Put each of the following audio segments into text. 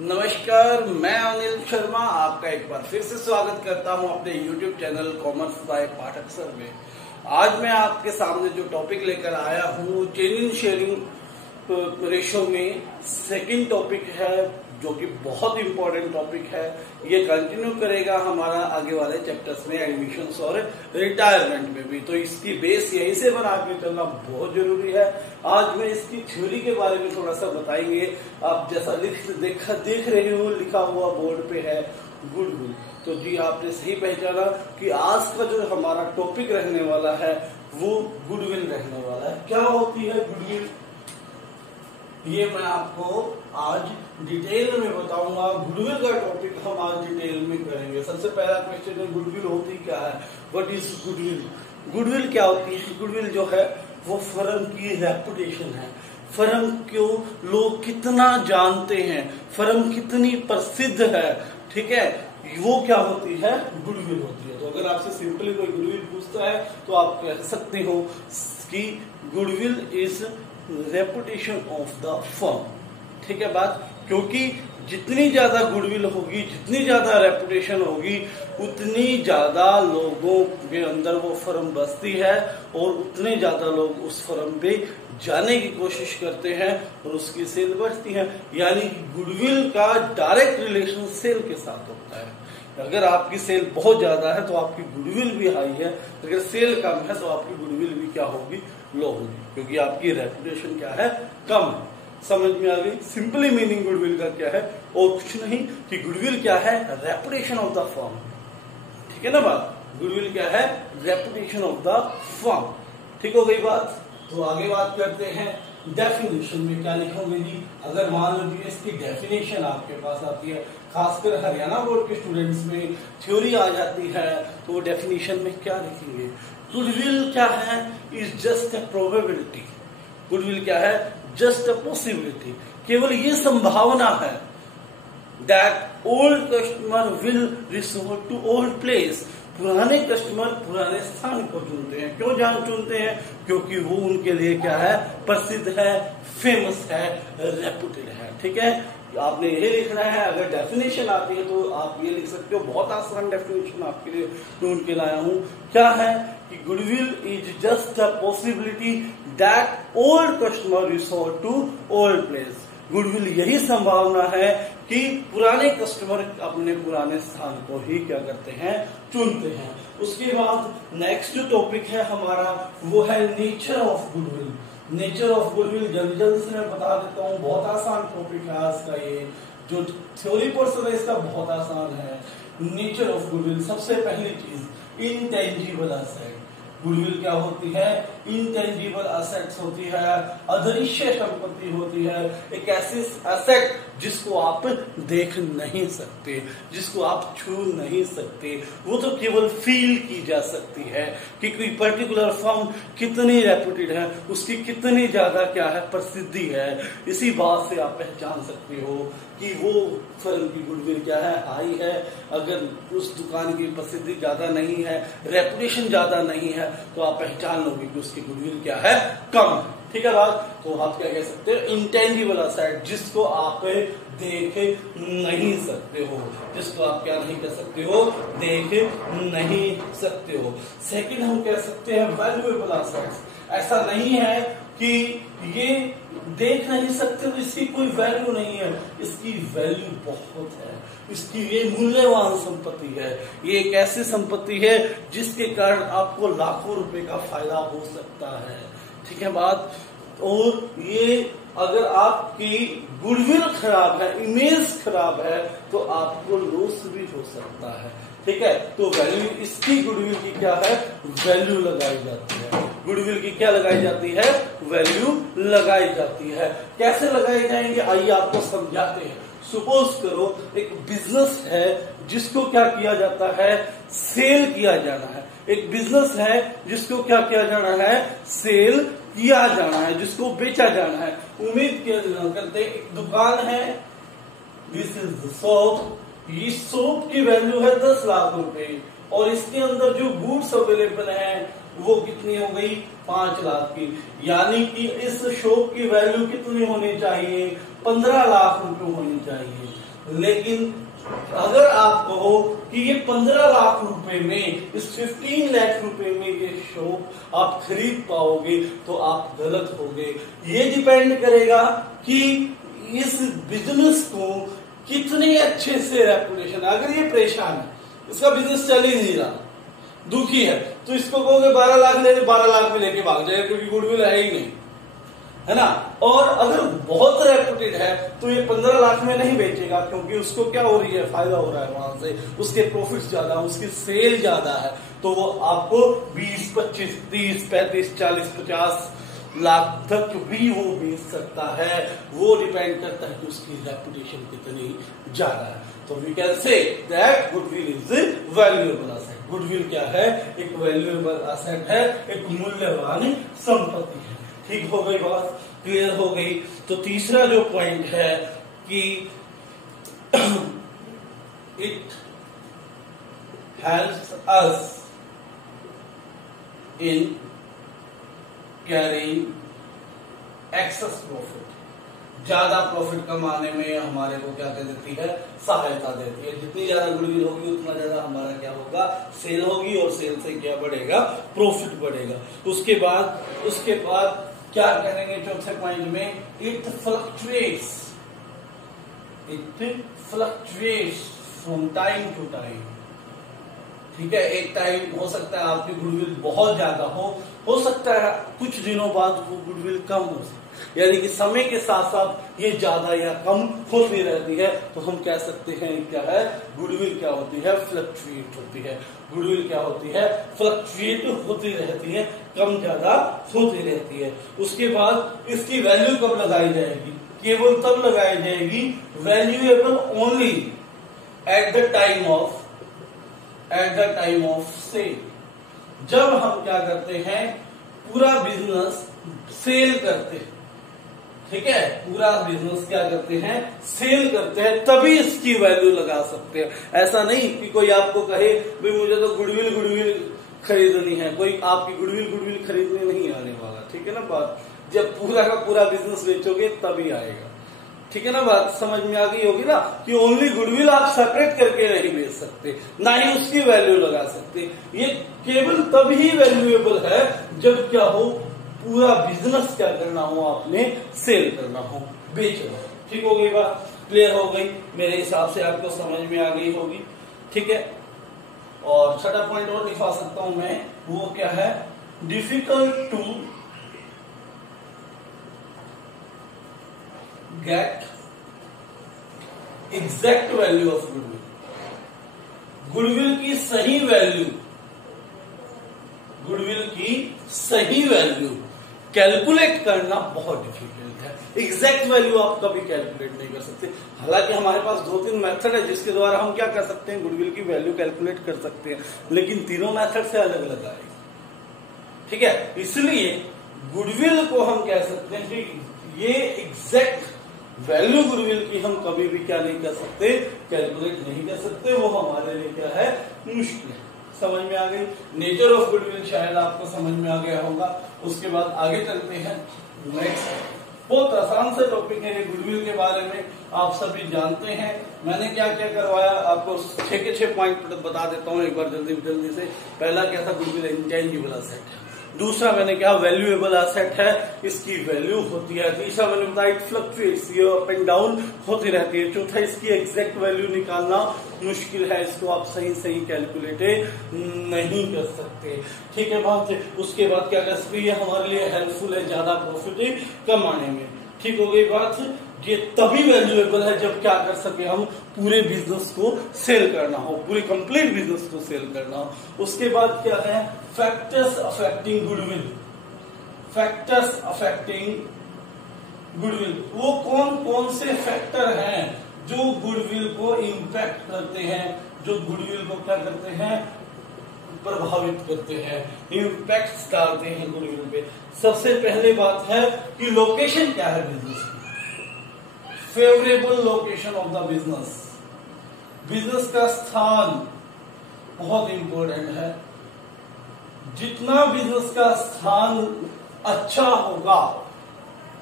नमस्कार, मैं अनिल शर्मा आपका एक बार फिर से स्वागत करता हूं अपने YouTube channel commerce by Pathak sir में। आज मैं आपके सामने जो टॉपिक लेकर आया हूं चेंज इन शेयरिंग रेशो में सेकंड टॉपिक है, जो कि बहुत इंपॉर्टेंट टॉपिक है। ये कंटिन्यू करेगा हमारा आगे वाले चैप्टर्स में, एडमिशंस और रिटायरमेंट में भी। तो इसकी बेस यहीं से बना के चलना बहुत जरूरी है। आज मैं इसकी थ्योरी के बारे में थोड़ा सा बताएंगे। आप जैसा देख रहे हो लिखा हुआ बोर्ड पे है गुडविल, तो जी आपने सही पहचाना कि आज का जो हमारा टॉपिक रहने वाला है वो गुडविल रहने वाला है। क्या होती है गुडविल, ये मैं आपको आज डिटेल में बताऊंगा। गुडविल का टॉपिक हम आज डिटेल में करेंगे। सबसे पहला क्वेश्चन है, गुडविल होती क्या है? What is goodwill? गुडविल क्या होती है? गुडविल जो है वो फर्म की रेपुटेशन है। फर्म को लोग कितना जानते हैं, फर्म कितनी प्रसिद्ध है, ठीक है, वो क्या होती है? गुडविल होती है। तो अगर आपसे सिंपली कोई गुडविल पूछता है तो आप कह सकते हो कि goodwill is reputation of the firm. ठीक है बात, क्योंकि जितनी ज्यादा गुडविल होगी, जितनी ज्यादा रेपुटेशन होगी, उतनी ज्यादा लोगों के अंदर वो फर्म बसती है और उतने ज्यादा लोग उस फर्म पे जाने की कोशिश करते हैं और उसकी सेल बढ़ती है। यानी गुडविल का डायरेक्ट रिलेशन सेल के साथ होता है। अगर आपकी सेल बहुत ज्यादा है तो आपकी गुडविल भी हाई है, अगर सेल कम है तो आपकी गुडविल भी क्या होगी? लो होगी, क्योंकि आपकी रेपुटेशन क्या है? कम है। समझ में आ गई? सिंपली मीनिंग गुडविल का क्या है और कुछ नहीं कि गुडविल क्या है? Reputation of the firm. ठीक है ना बात? गुडविल क्या है? Reputation of the firm. ठीक हो गई बात? तो आगे बात करते हैं डेफिनेशन में क्या लिखोगे जी। अगर मान लीजिए इसकी डेफिनेशन आपके पास आती है, खासकर हरियाणा बोर्ड के स्टूडेंट्स में थ्योरी आ जाती है, तो वो डेफिनेशन में क्या लिखेंगे? गुडविल क्या है? Is just a probability. Goodwill क्या है? जस्ट अ पॉसिबिलिटी, केवल ये संभावना है that old customer will resort to old place. पुराने कस्टमर पुराने स्थान को चुनते हैं। क्यों चुनते हैं? क्योंकि वो उनके लिए क्या है? प्रसिद्ध है, फेमस है, रेपुटेड है। ठीक है, आपने ये लिखना है। अगर डेफिनेशन आती है तो आप ये लिख सकते हो। बहुत आसान डेफिनेशन आपके लिए ढूंढ के लाया हूं। क्या है कि goodwill is just a possibility that old customer resort to old place. Goodwill यही संभावना है कि पुराने कस्टमर अपने पुराने स्थान को ही क्या करते हैं? चुनते हैं। उसके बाद नेक्स्ट जो टॉपिक है हमारा वो है nature of goodwill. Nature of goodwill जल्दी से मैं बता देता हूँ। बहुत आसान टॉपिक है आज का। ये जो थ्योरी पोर्शन है इसका बहुत आसान है। नेचर ऑफ गुडविल, सबसे पहली चीज इनटेंजिबल एसेट। गुडविल क्या होती है? इनटेंजिबल एसेट्स होती है, अदृश्य संपत्ति होती है। एक ऐसी एसेट जिसको आप देख नहीं सकते, जिसको आप छू नहीं सकते, वो तो केवल फील की जा सकती है कि कोई पर्टिकुलर फर्म कितनी रेपुटेड है, उसकी कितनी ज्यादा क्या है? प्रसिद्धि है। इसी बात से आप पहचान सकते हो कि वो फर्म की गुडविल क्या है? हाई है। अगर उस दुकान की प्रसिद्धि ज्यादा नहीं है, रेपुटेशन ज्यादा नहीं है, तो आप पहचान लोगे कि उसकी गुडविल क्या है? कम है। ठीक है बात? तो आप क्या कह सकते हो? इंटेंजिबल एसेट, जिसको आप देख नहीं सकते हो, जिसको आप क्या नहीं कर सकते हो? देख नहीं सकते हो। सेकंड हम कह सकते हैं वैल्यूएबल एसेट्स। ऐसा नहीं है कि ये देख नहीं सकते तो इसकी कोई वैल्यू नहीं है, इसकी वैल्यू बहुत है। इसकी ये मूल्यवान संपत्ति है। ये एक ऐसी संपत्ति है जिसके कारण आपको लाखों रुपए का फायदा हो सकता है। ठीक है बात? और ये अगर आपकी गुडविल खराब है, इमेज खराब है, तो आपको लॉस भी हो सकता है। ठीक है, तो वैल्यू, इसकी गुडविल की क्या है? वैल्यू लगाई जाती है। गुडविल की क्या लगाई जाती है? वैल्यू लगाई जाती है। कैसे लगाई जाएंगे आइए आपको समझाते हैं। सपोज करो एक बिजनेस है जिसको क्या किया जाता है? सेल किया जाना है। एक बिजनेस है जिसको क्या किया जाना है? सेल किया जाना है, जिसको बेचा जाना है। उम्मीद करते एक दुकान है, दिस इज द शॉप। इस शॉप की वैल्यू है 10 लाख रुपए और इसके अंदर जो गुड्स अवेलेबल है वो कितनी हो गई? 5 लाख की। यानी कि इस शॉप की वैल्यू कितनी होनी चाहिए? 15 लाख रुपए होनी चाहिए। लेकिन अगर आप कहो कि ये 15 लाख रुपए में, इस 15 लाख रुपए में ये शॉप आप खरीद पाओगे, तो आप गलत होगे। ये डिपेंड करेगा कि इस बिजनेस को कितने अच्छे से रेपुटेशन। अगर ये परेशान है, इसका बिजनेस चल ही नहीं रहा, दुखी है, तो इसको कहोगे 12 लाख ले, 12 लाख में लेके भाग जाएगा, क्योंकि गुडविल है ही नहीं, है ना। और अगर बहुत रेपुटेड है तो ये 15 लाख में नहीं बेचेगा, क्योंकि उसको क्या हो रही है, फायदा हो रहा है वहां से, उसके प्रॉफिट ज्यादा, उसकी सेल ज्यादा है, तो वो आपको 20, 25, 30, 35, 40, 50 लाख तक भी वो बेच सकता है। वो डिपेंड करता है कि उसकी रेपुटेशन कितनी ज्यादा है। तो we can say that goodwill is valuable asset. Goodwill क्या है, एक वैल्यूएबल एसेट है, एक मूल्यवान संपत्ति है। ठीक हो गई बात, क्लियर हो गई। तो तीसरा जो पॉइंट है कि it helps us in carrying access profit. ज्यादा प्रॉफिट कमाने में हमारे को क्या कर देती है, सहायता देती है। जितनी ज्यादा गुडविल होगी उतना ज्यादा हमारा क्या होगा, सेल होगी, और सेल से क्या बढ़ेगा, प्रॉफिट बढ़ेगा। उसके बाद क्या करेंगे चौथे पॉइंट में, it fluctuates from time to time. ठीक है, एक टाइम हो सकता है आपकी गुडविल बहुत ज्यादा हो सकता है कुछ दिनों बाद वो गुडविल कम हो सकती, यानी कि समय के साथ साथ ये ज्यादा या कम होती रहती है। तो हम कह सकते हैं क्या है, गुडविल क्या होती है, फ्लक्चुएट होती है। गुडविल क्या होती है, फ्लक्चुएट होती रहती है, कम ज्यादा होती रहती है। उसके बाद इसकी वैल्यू कब लगाई जाएगी, केवल तब लगाई जाएगी, valuable only at the time of sale. जब हम क्या करते हैं, पूरा बिजनेस सेल करते हैं, ठीक है, पूरा बिजनेस क्या करते हैं, सेल करते हैं, तभी इसकी वैल्यू लगा सकते हैं। ऐसा नहीं कि कोई आपको कहे भाई मुझे तो गुडविल खरीदनी है, कोई आपकी गुडविल खरीदने नहीं आने वाला। ठीक है ना बात, जब पूरा का पूरा बिजनेस बेचोगे तभी आएगा। ठीक है ना बात, समझ में आ गई होगी ना, कि ओनली गुडविल आप सेपरेट करके नहीं बेच सकते, ना ही उसकी वैल्यू लगा सकते। ये केवल तभी वैल्यूएबल है जब क्या हो, पूरा बिजनेस क्या करना हो, आपने सेल करना हो, बेचना हो। ठीक हो गई बात, क्लियर हो गई, मेरे हिसाब से आपको समझ में आ गई होगी। ठीक है, और छठा पॉइंट और दिखा सकता हूं मैं, वो क्या है, difficult to get exact value of goodwill. Goodwill की सही वैल्यू कैलकुलेट करना बहुत डिफिकल्ट है। एग्जैक्ट वैल्यू आप कभी कैलकुलेट नहीं कर सकते। हालांकि हमारे पास 2-3 मेथड है जिसके द्वारा हम क्या कर सकते हैं, गुडविल की वैल्यू कैलकुलेट कर सकते हैं, लेकिन तीनों मेथड से अलग अलग आएगी। ठीक है, इसलिए गुडविल को हम कह सकते हैं कि ये एग्जैक्ट वैल्यू गुडविल की हम कभी भी क्या नहीं कर सकते, कैलकुलेट नहीं कर सकते। वो हमारे लिए क्या है, मुश्किल है। समझ में आ गई, नेचर ऑफ गुडविल शायद आपको समझ में आ गया होगा। उसके बाद आगे चलते हैं नेक्स्ट, बहुत आसान सा टॉपिक है ये गुडविल के बारे में, आप सभी जानते हैं। मैंने क्या क्या करवाया आपको 6 के 6 पॉइंट बता देता हूँ एक बार जल्दी से। पहला क्या था, गुडविल इंटेंजिबल एसेट है। दूसरा मैंने क्या, वैल्यूएबल एसेट है, इसकी वैल्यू होती है। तीसरा मैंने बताया इट फ्लक्चुएट्स, ये अप एंड डाउन होती रहती है। चौथा, इसकी एग्जैक्ट वैल्यू निकालना मुश्किल है, इसको आप सही कैलकुलेट नहीं कर सकते। ठीक है बात। उसके बाद क्या कर सकते, ये हमारे लिए हेल्पफुल है ज्यादा प्रॉफिट कमाने में। ठीक हो गई बात। ये तभी वैल्यूएबल है जब क्या कर सके हम, पूरे बिजनेस को सेल करना हो, पूरे कंप्लीट बिजनेस को सेल करना हो। उसके बाद क्या है, factors affecting goodwill. Factors affecting goodwill, वो कौन से फैक्टर हैं जो गुडविल को इम्पैक्ट करते हैं, जो गुडविल को क्या करते हैं, प्रभावित करते हैं, इम्पैक्ट डालते हैं गुडविल पे। सबसे पहले बात है कि लोकेशन क्या है बिजनेस की, favourable location of the business का स्थान बहुत इंपॉर्टेंट है। जितना बिजनेस का स्थान अच्छा होगा,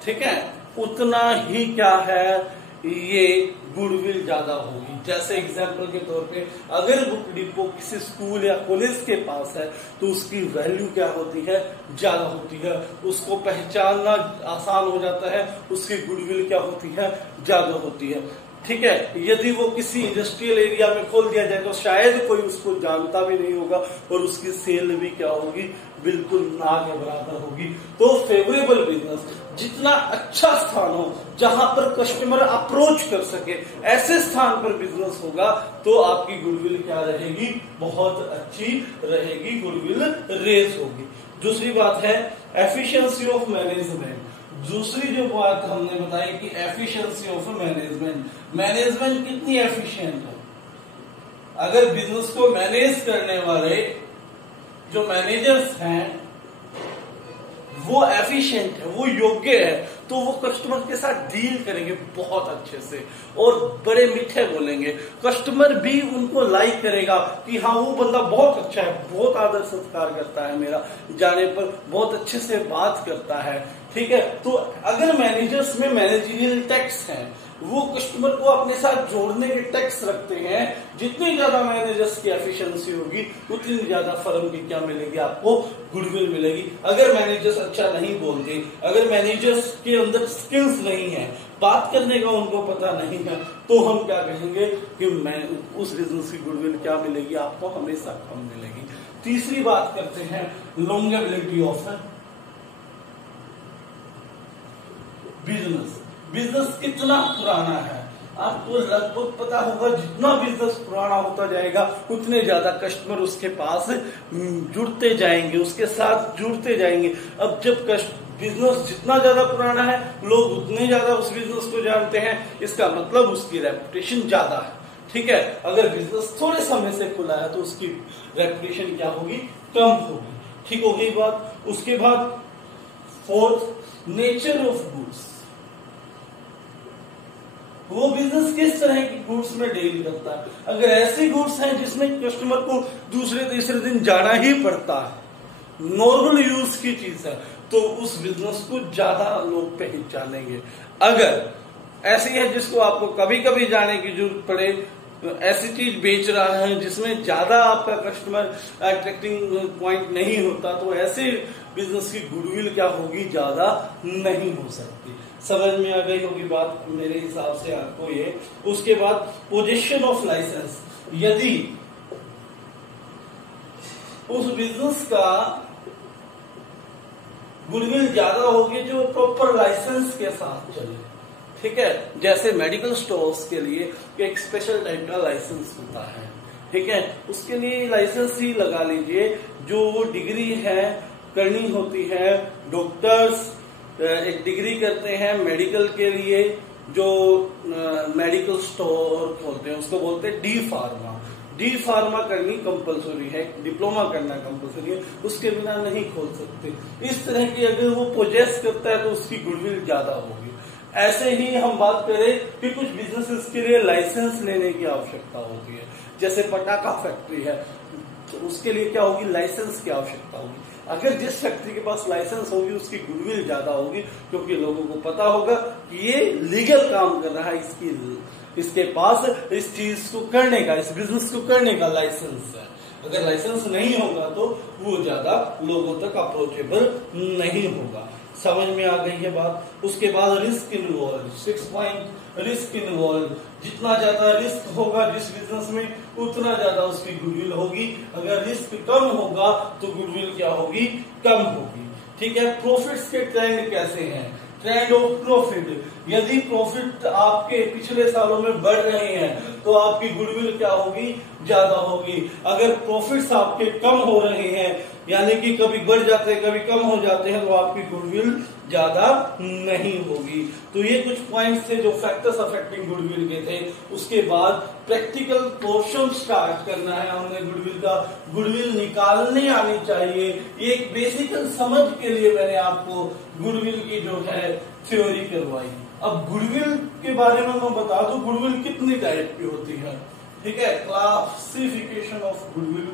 ठीक है, उतना ही क्या है, ये गुडविल ज्यादा होगी। जैसे एग्जाम्पल के तौर पे अगर बुक डिपो किसी स्कूल या कॉलेज के पास है तो उसकी वैल्यू क्या होती है, ज्यादा होती है, उसको पहचानना आसान हो जाता है, उसकी गुडविल क्या होती है, ज्यादा होती है। ठीक है, यदि वो किसी इंडस्ट्रियल एरिया में खोल दिया जाए तो शायद कोई उसको जानता भी नहीं होगा और उसकी सेल भी क्या होगी, बिल्कुल ना के बराबर होगी। तो फेवरेबल बिजनेस, जितना अच्छा स्थान हो जहां पर कस्टमर अप्रोच कर सके, ऐसे स्थान पर बिजनेस होगा तो आपकी गुडविल क्या रहेगी, बहुत अच्छी रहेगी, गुडविल रेज होगी। दूसरी बात है एफिशिएंसी ऑफ मैनेजमेंट। दूसरी जो बात हमने बताई कि एफिशिएंसी ऑफ मैनेजमेंट, मैनेजमेंट कितनी एफिशिएंट है। अगर बिजनेस को मैनेज करने वाले जो मैनेजर्स हैं वो एफिशिएंट है, वो योग्य है, तो वो कस्टमर के साथ डील करेंगे बहुत अच्छे से और बड़े मीठे बोलेंगे। कस्टमर भी उनको लाइक करेगा कि हाँ वो बंदा बहुत अच्छा है, बहुत आदर सत्कार करता है, मेरा जाने पर बहुत अच्छे से बात करता है। ठीक है, तो अगर मैनेजर्स में मैनेजरियल टैक्स हैं, वो कस्टमर को अपने साथ जोड़ने के टैक्स रखते हैं, जितनी ज्यादा मैनेजर्स की एफिशिएंसी होगी उतनी ज्यादा फर्म की क्या मिलेगी, आपको गुडविल मिलेगी। अगर मैनेजर्स अच्छा नहीं बोलते, अगर मैनेजर्स के अंदर स्किल्स नहीं है, बात करने का उनको पता नहीं है, तो हम क्या कहेंगे कि मैं उस बिजनेस की गुडविल क्या मिलेगी, आपको हमेशा कम मिलेगी। तीसरी बात करते हैं लॉन्गेबिलिटी ऑफ बिजनेस। बिजनेस कितना पुराना है, आपको लगभग पता होगा, जितना बिजनेस पुराना होता जाएगा उतने ज्यादा कस्टमर उसके पास जुड़ते जाएंगे, उसके साथ जुड़ते जाएंगे। अब जब बिजनेस जितना ज्यादा पुराना है, लोग उतने ज्यादा उस बिजनेस को जानते हैं, इसका मतलब उसकी रेपुटेशन ज्यादा है। ठीक है, अगर बिजनेस थोड़े समय से खुला है तो उसकी रेपुटेशन क्या होगी, कम होगी। ठीक हो गई बात। उसके बाद फोर्थ, नेचर ऑफ गुड्स। वो बिजनेस किस तरह की गुड्स में डील करता है। अगर ऐसी गुड्स हैं जिसमें कस्टमर को दूसरे तीसरे दिन जाना ही पड़ता है, नॉर्मल यूज की चीज है, तो उस बिजनेस को ज्यादा लोग पहचानेंगे। अगर ऐसी है जिसको आपको कभी कभी जाने की जरूरत पड़े, ऐसी चीज बेच रहा है जिसमें ज्यादा आपका कस्टमर अट्रैक्टिंग पॉइंट नहीं होता, तो ऐसे बिजनेस की गुडविल क्या होगी, ज्यादा नहीं हो सकती। समझ में आ गई होगी बात मेरे हिसाब से आपको ये। उसके बाद पोजीशन ऑफ लाइसेंस। यदि उस बिजनेस का गुडविल ज्यादा होगी जो प्रॉपर लाइसेंस के साथ चले। ठीक है, जैसे मेडिकल स्टोर्स के लिए एक स्पेशल टाइप का लाइसेंस होता है। ठीक है, उसके लिए लाइसेंस ही लगा लीजिए, जो वो डिग्री है करनी होती है। डॉक्टर्स एक डिग्री करते हैं मेडिकल के लिए, जो मेडिकल स्टोर खोलते हैं उसको बोलते हैं डी फार्मा। डी फार्मा करनी कंपलसरी है, डिप्लोमा करना कंपलसरी है, उसके बिना नहीं खोल सकते। इस तरह की अगर वो पोजेस करता है तो उसकी गुडविल ज्यादा होगी। ऐसे ही हम बात करें कि कुछ बिजनेसेस के लिए लाइसेंस लेने की आवश्यकता होती है, जैसे पटाखा फैक्ट्री है, तो उसके लिए क्या होगी, लाइसेंस की आवश्यकता होगी। अगर जिस फैक्ट्री के पास लाइसेंस होगी उसकी गुडविल ज्यादा होगी, क्योंकि लोगों को पता होगा कि ये लीगल काम कर रहा है, इसके पास इस चीज को करने का, इस बिजनेस को करने का लाइसेंस है। अगर लाइसेंस नहीं होगा तो वो ज्यादा लोगों तक अप्रोचेबल नहीं होगा। समझ में आ गई है बात। उसके बाद risk involve. 6 point, risk involve. जितना ज्यादा रिस्क होगा जिस बिजनेस में, उतना ज्यादा उसकी गुडविल होगी। अगर रिस्क कम होगा तो गुडविल क्या होगी, कम होगी। ठीक है, प्रॉफिट्स के ट्रेंड कैसे हैं, ट्रेंड ऑफ प्रॉफिट। यदि प्रॉफिट आपके पिछले सालों में बढ़ रहे हैं तो आपकी गुडविल क्या होगी, ज्यादा होगी। अगर प्रॉफिट्स आपके कम हो रहे हैं, यानी कि कभी बढ़ जाते हैं कभी कम हो जाते हैं, तो आपकी गुडविल ज्यादा नहीं होगी। तो ये कुछ पॉइंट्स थे जो फैक्टर्स अफेक्टिंग गुडविल के थे। उसके बाद प्रैक्टिकल पोर्शन स्टार्ट करना है हमने गुडविल का। गुडविल निकालने आनी चाहिए, ये एक बेसिकल समझ के लिए मैंने आपको गुडविल की जो है थ्योरी करवाई। अब गुडविल के बारे में मैं बता दूं, गुडविल कितनी टाइप की होती है। ठीक है, क्लासिफिकेशन ऑफ गुडविल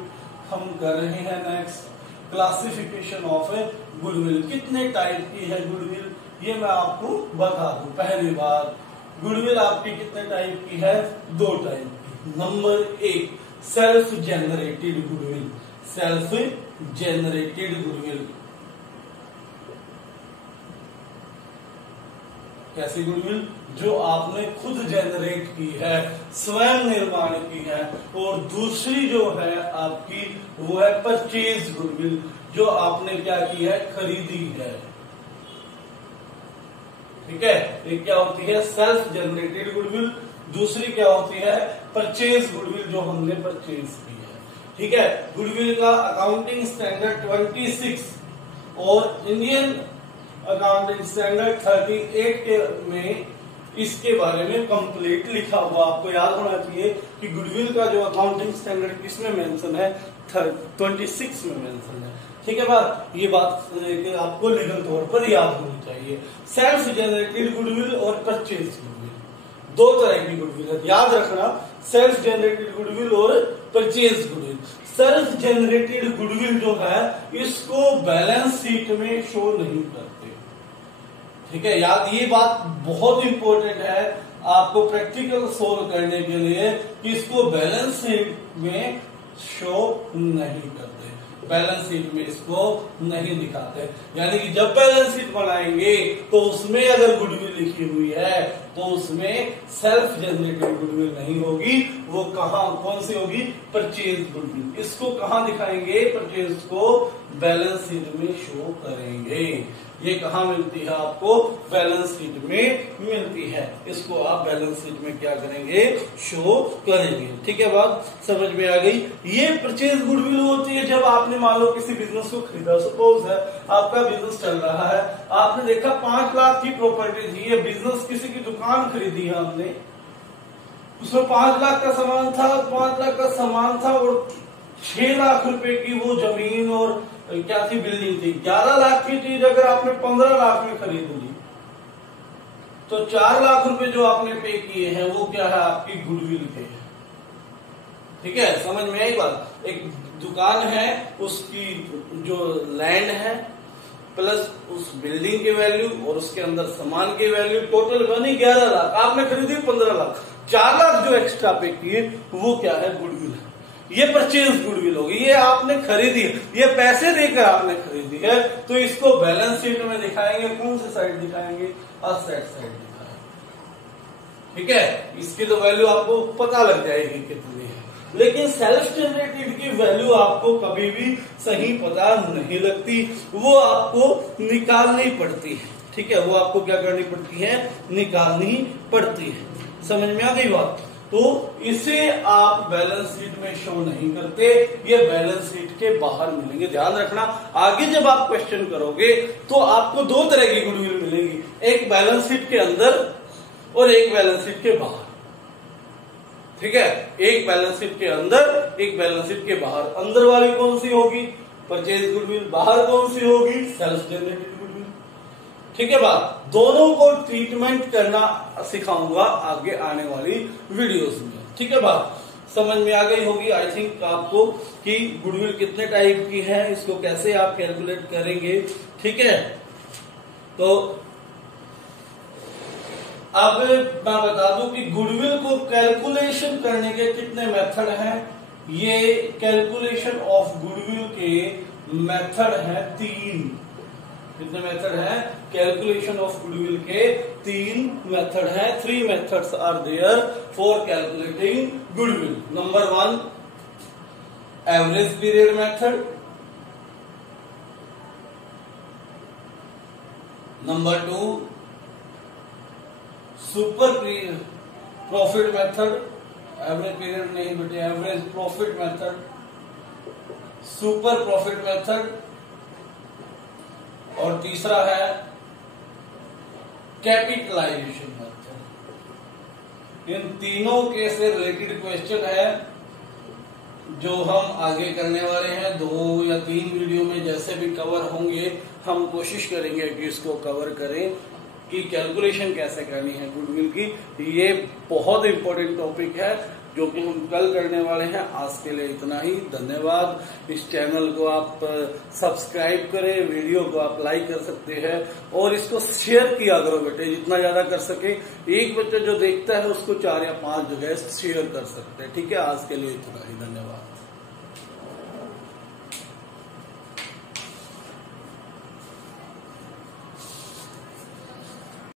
हम कर रहे हैं नेक्स्ट। क्लासिफिकेशन ऑफ गुडविल, कितने टाइप की है गुडविल, ये मैं आपको बता दूं। पहली बात गुडविल आपकी कितने टाइप की है? 2 टाइप की। Number 1 self generated goodwill. Self generated goodwill कैसी गुडविल? जो आपने खुद जनरेट की है, स्वयं निर्माण की है। और दूसरी जो है आपकी वो है परचेज गुडविल, जो आपने क्या की है? खरीदी है। ठीक है, ये क्या होती है? Self generated goodwill. दूसरी क्या होती है? परचेज गुडविल, जो हमने परचेज की है। ठीक है, गुडविल का अकाउंटिंग स्टैंडर्ड 26 और इंडियन अकाउंटिंग स्टैंडर्ड 38 के में इसके बारे में कंप्लीट लिखा हुआ। आपको याद होना चाहिए कि गुडविल का जो अकाउंटिंग स्टैंडर्ड किसमें मेंशन है? 26 में मेंशन है। ठीक है बात, ये बात आपको लीगल तौर पर याद होनी चाहिए। सेल्फ जनरेटेड गुडविल और परचेज गुडविल 2 तरह की गुडविल है, याद रखना। सेल्फ जनरेटेड गुडविल और purchase goodwill. Self generated goodwill जो है इसको बैलेंस शीट में शो नहीं करते। ठीक है, याद, ये बात बहुत इंपॉर्टेंट है आपको प्रैक्टिकल सोल्व करने के लिए कि इसको बैलेंस शीट में शो नहीं करते, बैलेंस शीट में इसको नहीं दिखाते। यानी कि जब बैलेंस शीट बनाएंगे तो उसमें अगर गुडविल लिखी हुई है तो उसमें सेल्फ जनरेटेड गुडविल नहीं होगी। वो कहां, कौन सी होगी? Purchase goodwill. इसको कहां दिखाएंगे? परचेज को बैलेंस शीट में शो करेंगे। ये कहां मिलती है आपको? बैलेंस शीट में मिलती है। इसको आप बैलेंस शीट में क्या करेंगे? शो करेंगे। ठीक है, बात समझ में आ गई। ये परचेज गुडविल होती है जब आपने मान लो किसी बिजनेस को खरीदा। सपोज है आपका बिजनेस चल रहा है, आपने देखा 5 लाख की प्रॉपर्टी थी, ये बिजनेस किसी की दुकान खरीदी है हमने, उसमें 5 लाख का सामान था, 5 लाख का सामान था और 6 लाख रुपए की वो जमीन और क्या थी? बिल्डिंग थी। 11 लाख की चीज अगर आपने 15 लाख में खरीद ली तो 4 लाख रुपए जो आपने पे किए हैं वो क्या है? आपकी गुडविल के। ठीक है, समझ में आई बात। एक दुकान है, उसकी जो लैंड है प्लस उस बिल्डिंग की वैल्यू और उसके अंदर सामान की वैल्यू टोटल बनी 11 लाख, आपने खरीदी 15 लाख, 4 लाख जो एक्स्ट्रा पे किए वो क्या है? गुडविल है। ये परचेज गुडविल होगी। ये आपने खरीदी, ये पैसे देकर आपने खरीदी है, तो इसको बैलेंस शीट में दिखाएंगे। कौन सी साइड दिखाएंगे? असेट साइड दिखाएंगे। ठीक है, इसकी तो वैल्यू आपको पता लग जाएगी कितनी है। लेकिन सेल्फ जनरेटेड की वैल्यू आपको कभी भी सही पता नहीं लगती, वो आपको निकालनी पड़ती है। ठीक है, वो आपको क्या करनी पड़ती है? निकालनी पड़ती है। समझ में आ गई बात? तो इसे आप बैलेंस शीट में शो नहीं करते, ये बैलेंस शीट के बाहर मिलेंगे। ध्यान रखना, आगे जब आप क्वेश्चन करोगे तो आपको 2 तरह की गुडविल मिलेगी, एक बैलेंस शीट के अंदर और एक बैलेंस शीट के बाहर। ठीक है, एक बैलेंस शीट के अंदर, एक बैलेंस शीट के बाहर। अंदर वाली कौन सी होगी? Purchase goodwill. बाहर कौन सी होगी? Self generated goodwill. ठीक है बात, दोनों को ट्रीटमेंट करना सिखाऊंगा आगे आने वाली वीडियोस में। ठीक है बात, समझ में आ गई होगी आई थिंक आपको कि गुडविल कितने टाइप की है, इसको कैसे आप कैलकुलेट करेंगे। ठीक है, तो अब मैं बता दूं कि गुडविल को कैलकुलेशन करने के कितने मेथड हैं। ये कैलकुलेशन ऑफ गुडविल के मेथड है 3। कितने मेथड है? कैलकुलेशन ऑफ गुडविल के 3 मेथड है। 3 methods are there for calculating goodwill. Number 1 average period method, number 2 super profit method, average period नहीं बेटे, average profit method, super profit method, और तीसरा है कैपिटलाइजेशन मेथड। इन तीनों के से रिलेटेड क्वेश्चन है जो हम आगे करने वाले हैं। 2 या 3 वीडियो में जैसे भी कवर होंगे हम कोशिश करेंगे कि इसको कवर करें कि कैलकुलेशन कैसे करनी है गुडविल की। ये बहुत इंपॉर्टेंट टॉपिक है, जो कि हम कल करने वाले हैं। आज के लिए इतना ही, धन्यवाद। इस चैनल को आप सब्सक्राइब करें, वीडियो को आप लाइक कर सकते हैं और इसको शेयर किया करो बेटे, जितना ज्यादा कर सके। एक बच्चा जो देखता है उसको 4 या 5 जगह शेयर कर सकते हैं। ठीक है, आज के लिए इतना ही, धन्यवाद।